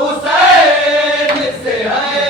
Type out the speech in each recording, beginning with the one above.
हुसैन से है।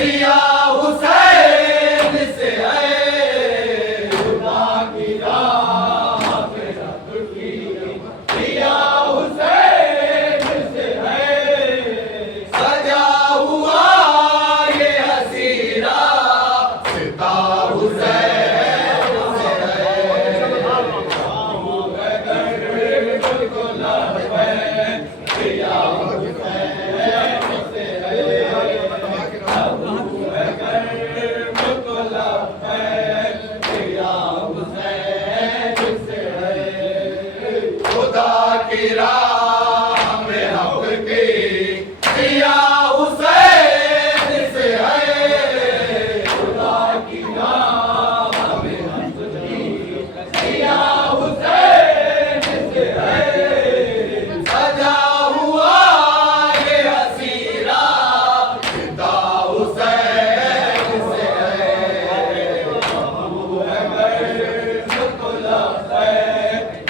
सिया हुसैन से है खुदा की राह पे रब की। सिया हुसैन से है सजा हुआ ये हसीरा सिता हुसैन से है। बिल्कुल सिया की राह में हक की सिया हुसैन से है खुदा की राह में हक की सिया हुसैन से है सजा हुआ ये हसीरा सिता हुसैन से है।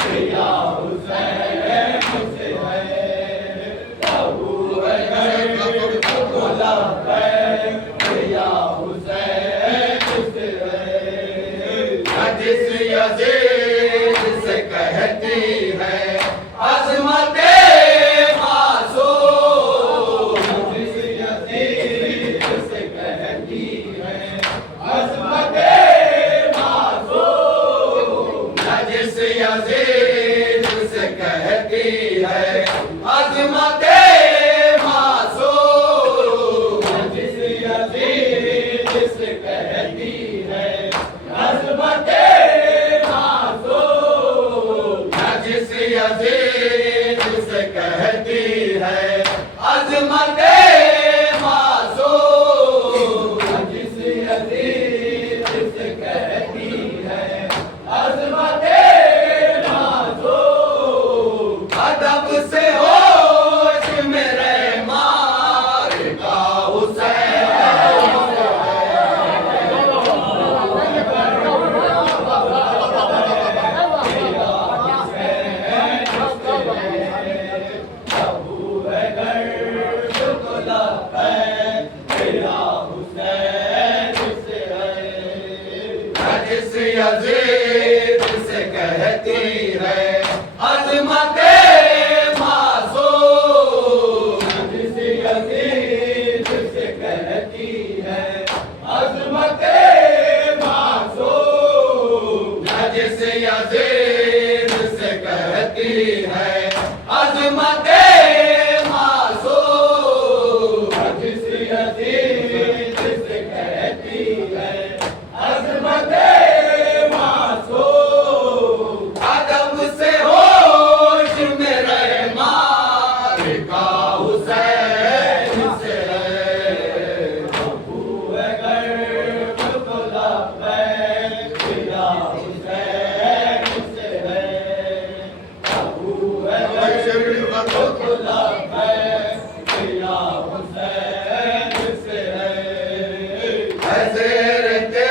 सिया जिस यजीद से कहती है अज़मते मासूम, जिस यजीद से कहती है अज़मते मासूम, जिस यजीद से कहती है अज़मते मासूम, जिस यजीद से कहती है अज़मते जिस यजीद से कहती है अज़मते मासूम, जिस यजीद से कहती है अज़मते मासूम, अदब से होश में रहमार का हुसैन जिस यजीद से कहती है अज़मते मासूम, जिस यजीद से कहती है अज़मते मासूम, जिस यजीद से कहती है अज़मते मासूम, जिस यजीद से कहती है अज़मते अदब से होश में रहमार का हुसैन से है। अबू बकर बिल्कुल सिया हुसैन से है। अबू बकर बिल्कुल सिया हुसैन से है। ऐसे रहते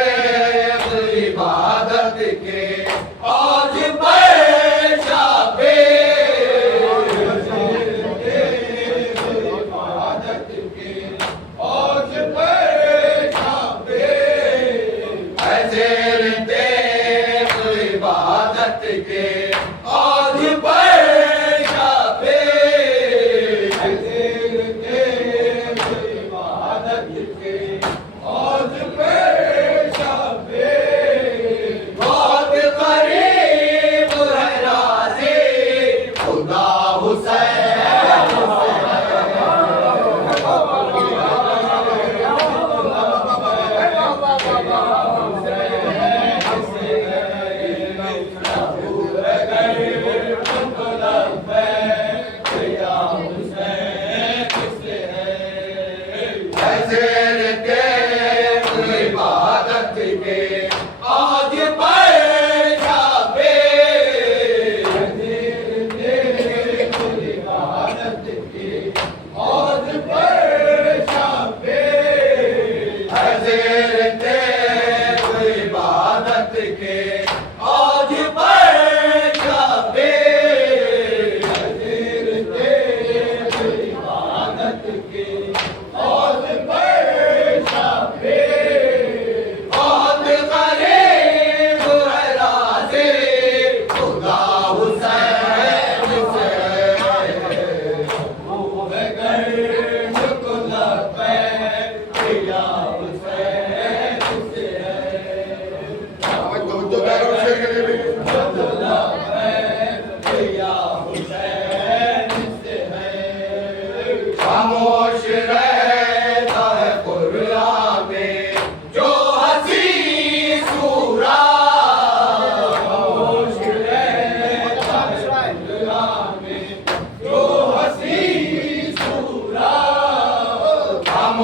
इबादत के आज पेशाबे, इबादत के आज पेशाबे, ऐसे रहते इबादत के आज पेशाबे, ऐसे रहते इबादत के आज पेशाबे, बहुत करीब है राज़े खुदा हुसैन ऐसे रहते इबादत के आज पेशाबे, इबादत के आज पेशाबे, ऐसे रहते इबादत के आज पेशाबे, ऐसे रहते इबादत के आज पेशाबे।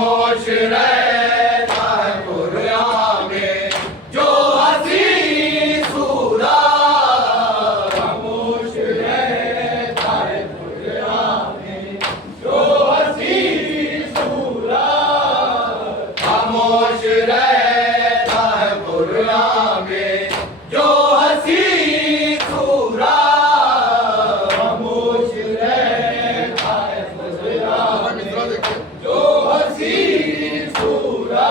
खामोश रहता है कुरान में जो हसी सूरा, खामोश रहता है कुरान में जो हसी सूरा, खामोश रहता है कुरान में जो हसी सूरा, खामोश रहता है कुरान में जो हसी सूरा,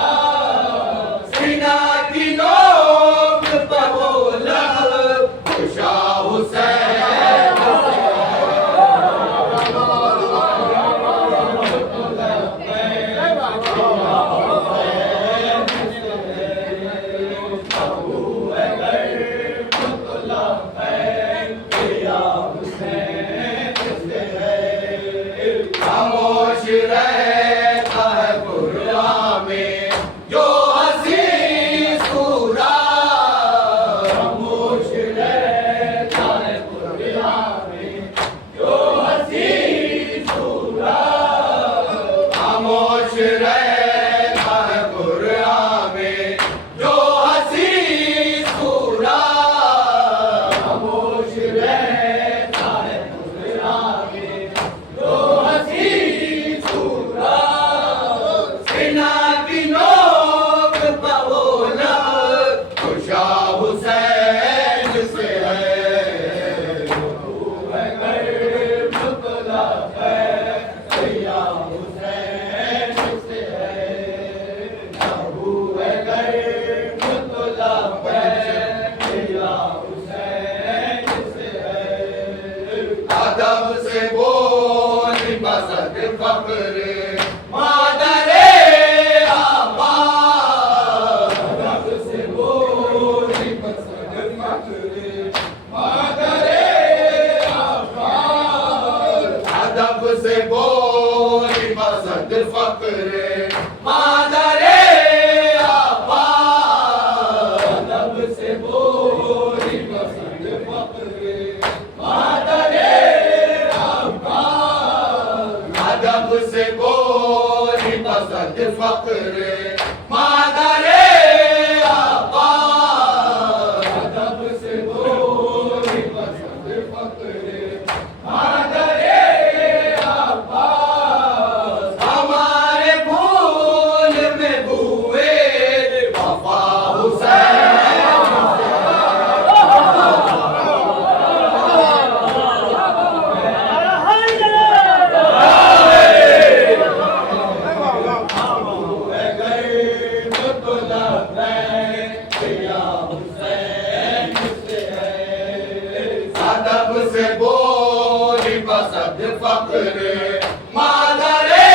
सीना की नोक पर वो लब खुशा हुसैन खामोश रहता है कुरान में जो हसी सूरा, खामोश रहता है कुरान में जो हसी सूरा, खामोश रहता है कुरान में जो हसी सूरा, खामोश रहता है कुरान में जो हसी सूरा, सीना की नोक पर वो लब खुशा हुसैन से है, तू है गर्म मुतलक है सैया हुसैन से है, तू है गर्म मुतलक है सैया हुसैन से है, अदब से बोल बसत फक्र मादरे आबाद, अदब से बोल बसत फक्र मादरे आबाद, अदब से बोल बसत फक्र मादरे आबाद, अदब से बोल बसत फक्र मादरे अदब से बोली बसत फक्र मादरे आबाद, अदब से बोली बसत फक्र मादरे आबाद, हमारे फूल में बुए वफा हुसैन अदब से बोली बसत फक्र मादरे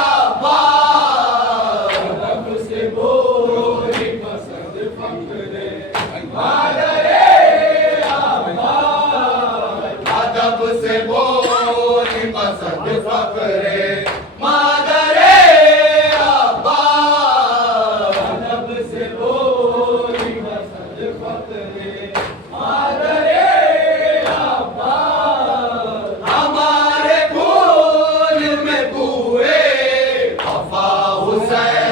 आबाद, अदब से बोली बसत फक्र मादरे आबाद, अदब से बोली बसत फक्र मादरे आबाद, अदब से बोली बसत फक्र मादरे आबाद, हमारे फूल में बुए वफा हुसैन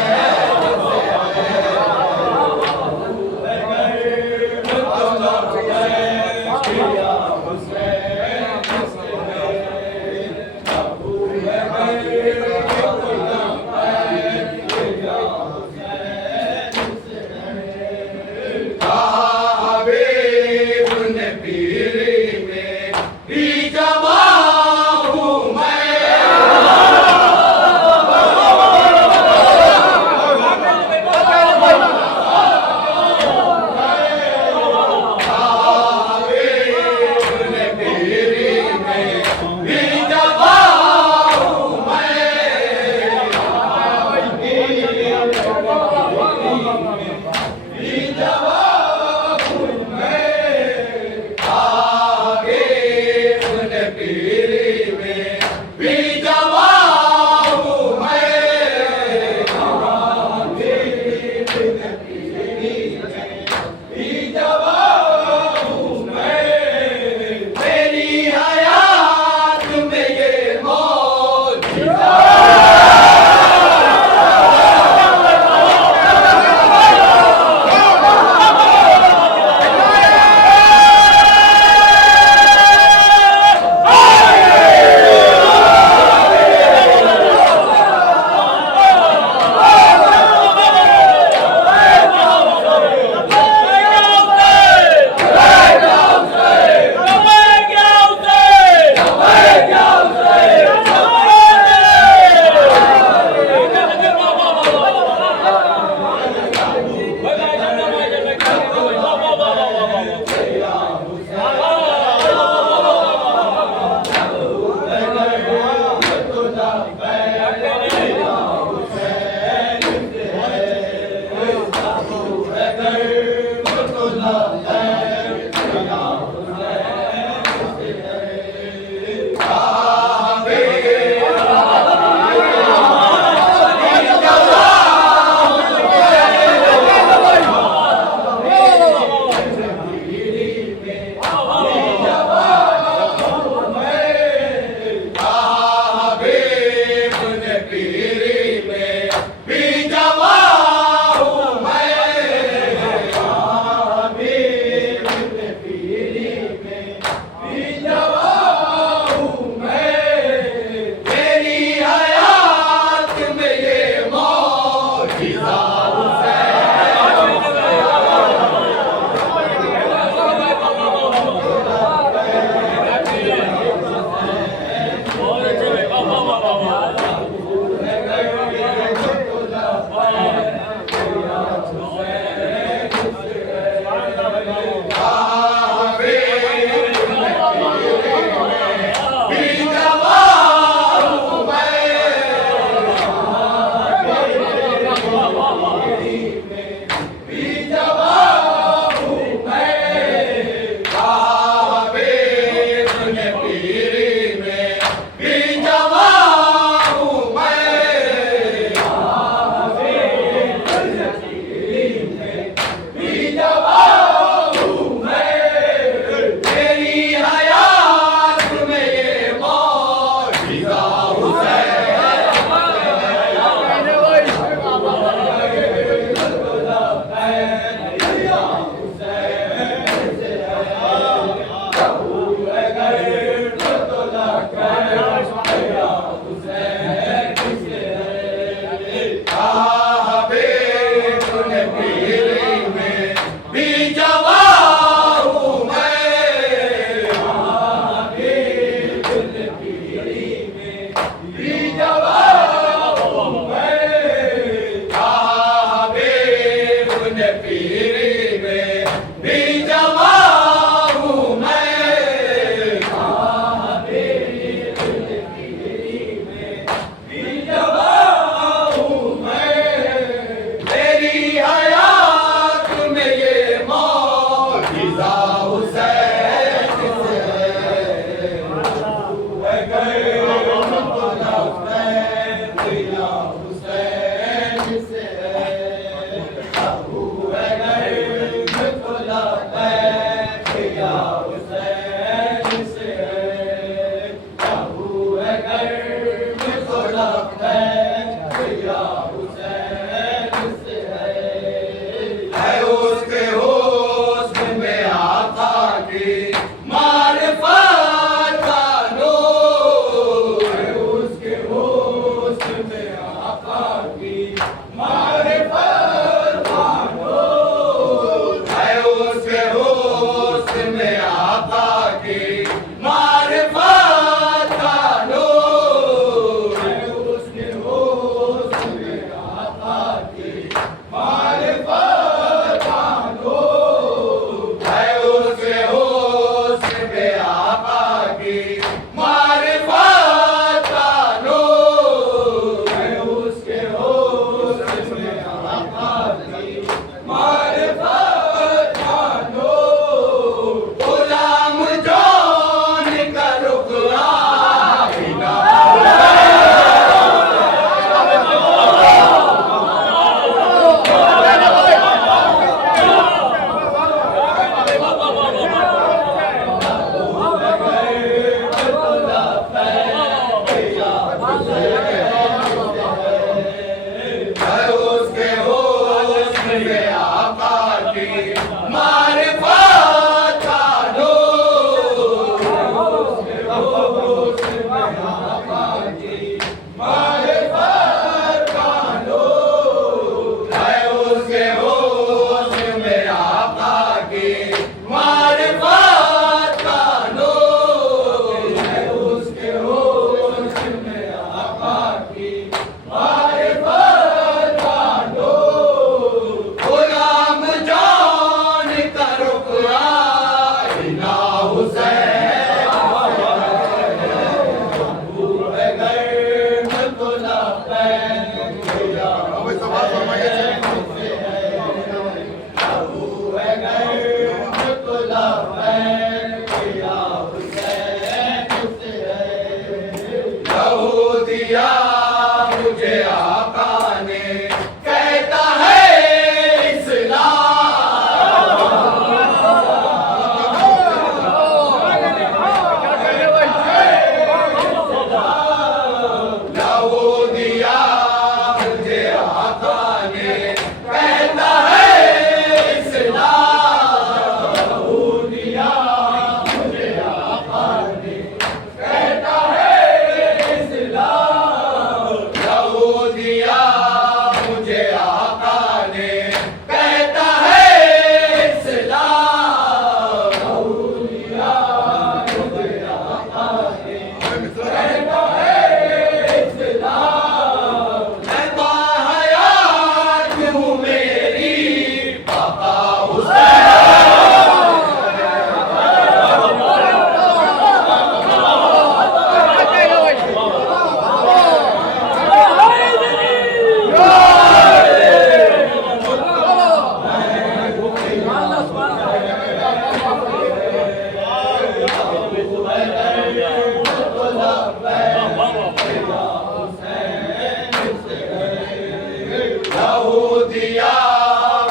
दिया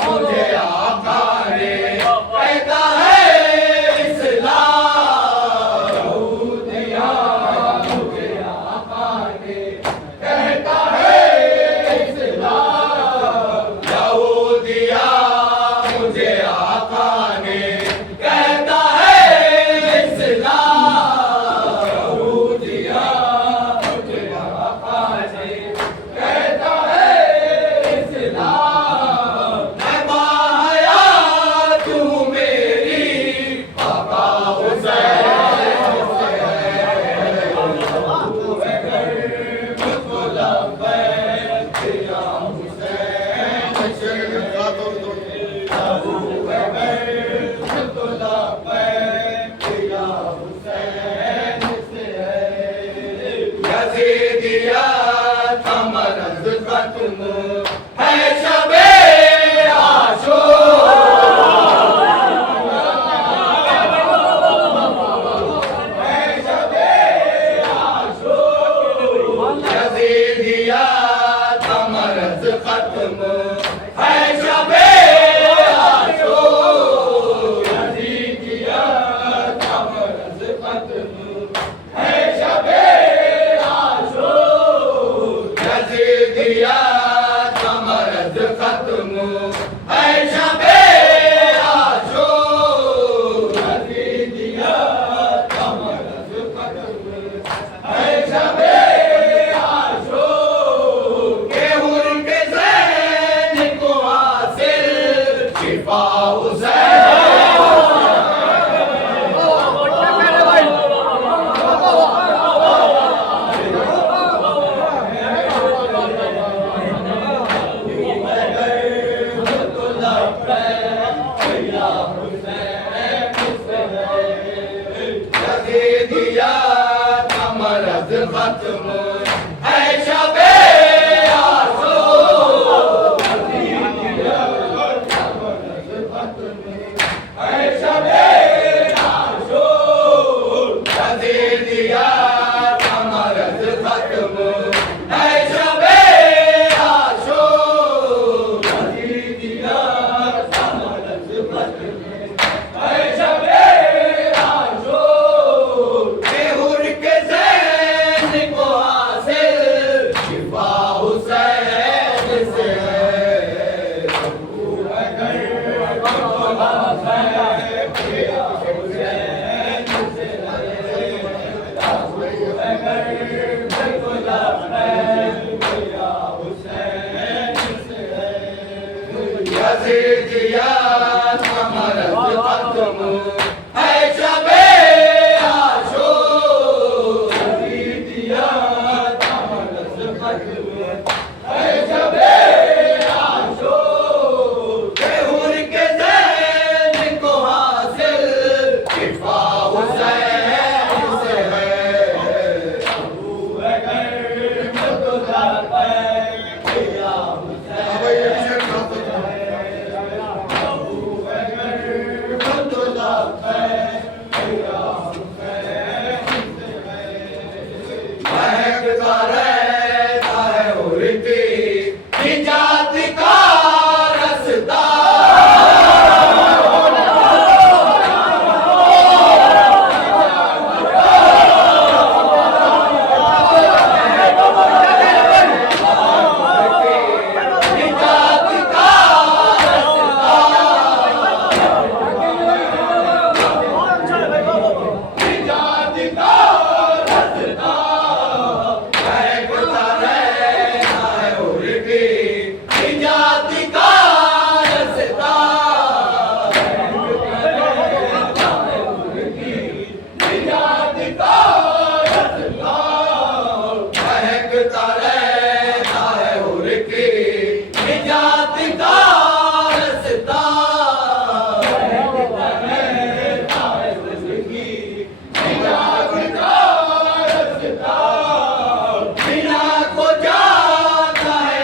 मुझे आका ने कहता है इस्लाम। दिया मुझे आका ने कहता है इस्लाम। दिया मुझे आका ने कहता है इस्लाम। दिया मुझे आका ने कहता है इस्लाम। मैं बाहयात हूँ मेरी आका हुसैन से मुझको लब्बैक या हुसैन से मुझको लब्बैक या हुसैन से यज़ीदियत का मरज़ खत्म है शबे आशूर। है शबे आशूर। यज़ीदियत का मरज़ खत्म है शबे आशूर। यज़ीदियत का मरज़ खत्म है शबे आशूर। यज़ीदियत का मरज़ खत्म है शबे आशूर। यज़ीदियत का मरज़ खत्म है शबे आशूर। के हुर के ज़ैन को हासिल शिफा हुसैन। यज़ीदियत का मरज़ खत्म है शबे आशूर। यज़ीदियत का मरज़ खत्म है शबे आशूर। यज़ीदियत का मरज़ खत्म है शबे आशूर। यज़ीदियत का मरज़ खत्म है शबे आशूर। के हुर के ज़ैन को हासिल शिफा हुसैन से है। अबू बकर या हुसैन से है। अबू बकर या हुसैन से है। यज़ीदियत का मरज़ खत्म है शबे आशूर। यज़ीदियत का मरज़ खत्म है शबे आशूर। के हुर के ज़ैन को हासिल शिफा हुसैन से है। अबू बकर मुझको लब्बैक या हुसैन। अबू बकर मुझको लब्बैक या हुसैन से है। महकता रहता है उड़ती निजात का रास्ता। निजात का रास्ता। निजात का रास्ता। महकता रहता है उड़ती निजात का रास्ता। निजात का रास्ता। महकता रहता है उड़ती निजात का रास्ता। महकता रहता है उड़ती निजात का रास्ता। बिना को जाता है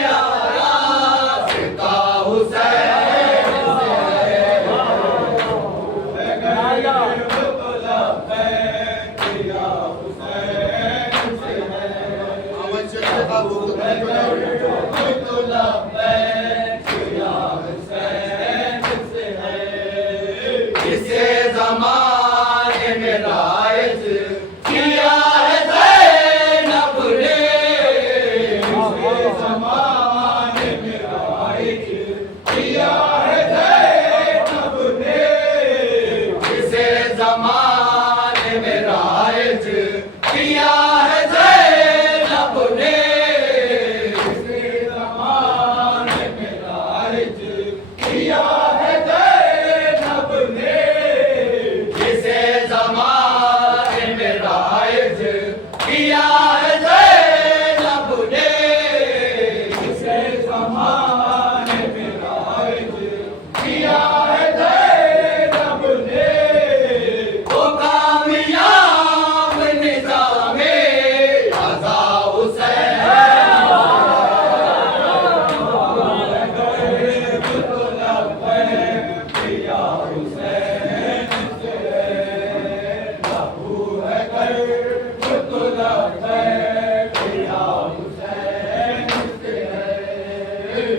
रास्ता हुसैन से है। मुझको लब्बैक या हुसैन से है। मुझको लब्बैक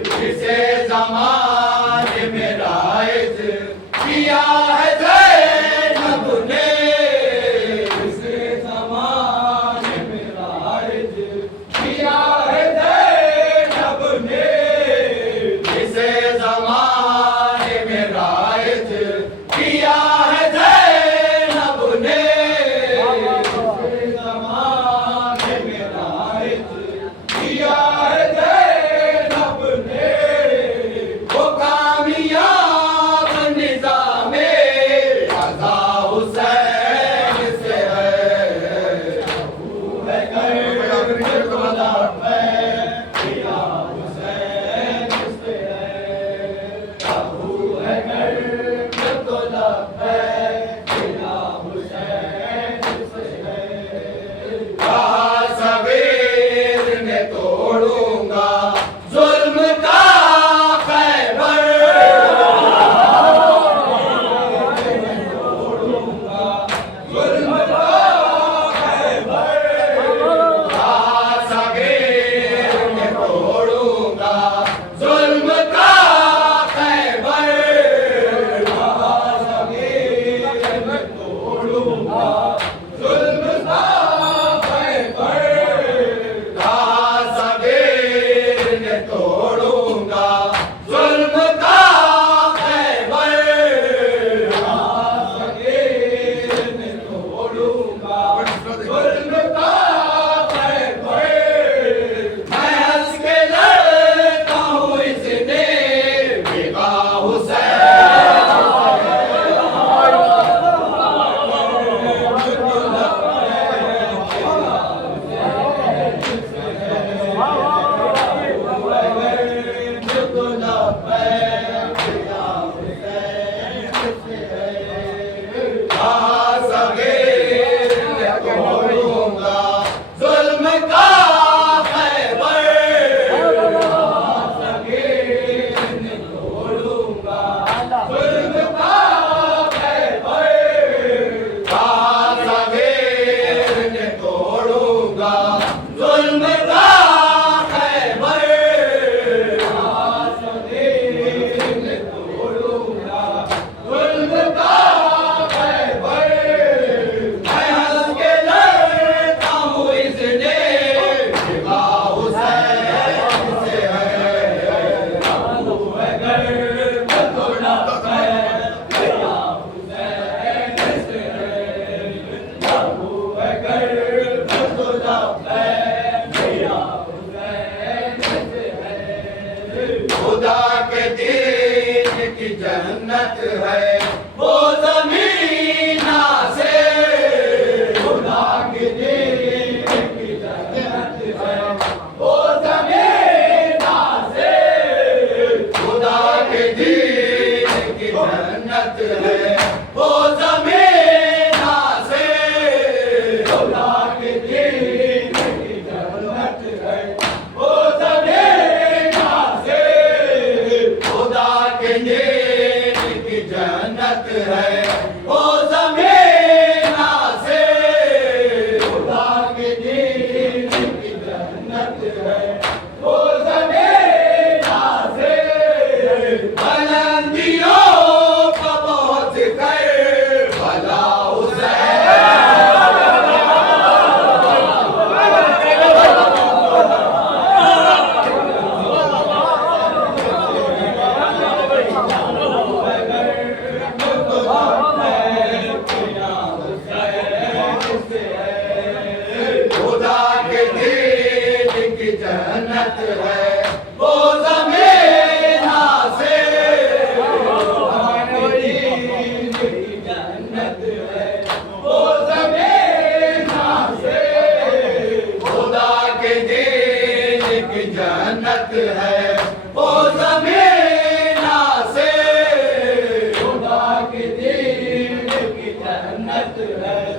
जिसे ज़माने में राइज किया है ज़ैनब ने, जिसे ज़माने में राइज किया है ज़ैनब ने, जिसे ज़माने में राइज किया है ज़ैनब ने, जिसे ज़माने में राइज किया है ज़ैनब ने, वो कामयाब निज़ामे क़ज़ा हुसैन से है। अबू है करबला में किया हुसैन से है, अबू है करबला में किया हुसैन से है। कहा सबीर ने तोड़ूंगा जुल्म का खैबर, तोड़ूंगा जुल्म का खैबर, कहा सबीर ने तोड़ूंगा जुल्म का खैबर, कहा सबीर ने तोड़ूंगा जुल्म का खैबर, कहा सबीर ने तोड़ूंगा जुल्म का खैबर, कहा सबीर ने तोड़ूंगा जुल्म का खैबर। मैं हंस के लड़ता हूँ इसने बेगा हुसैन खुदा के दीन की जन्नत है वो ज़मीना से, खुदा के दीन की जन्नत है वो ज़मीना से, खुदा के दीन की जन्नत है वो ज़मीना से, खुदा के दीन की जन्नत है वो ज़मीना से, खुदा के दीन की जन्नत है वो ज़मीना से, खुदा के दीन की जन्नत है वो ज़मीना से। बुलंदियों पर पहुँच कर भला खुदा के दीन की जन्नत है वो ज़मीना से, खुदा के दीन की जन्नत है वो ज़मीना से, खुदा के दीन की जन्नत है वो ज़मीना से, खुदा के दीन की जन्नत है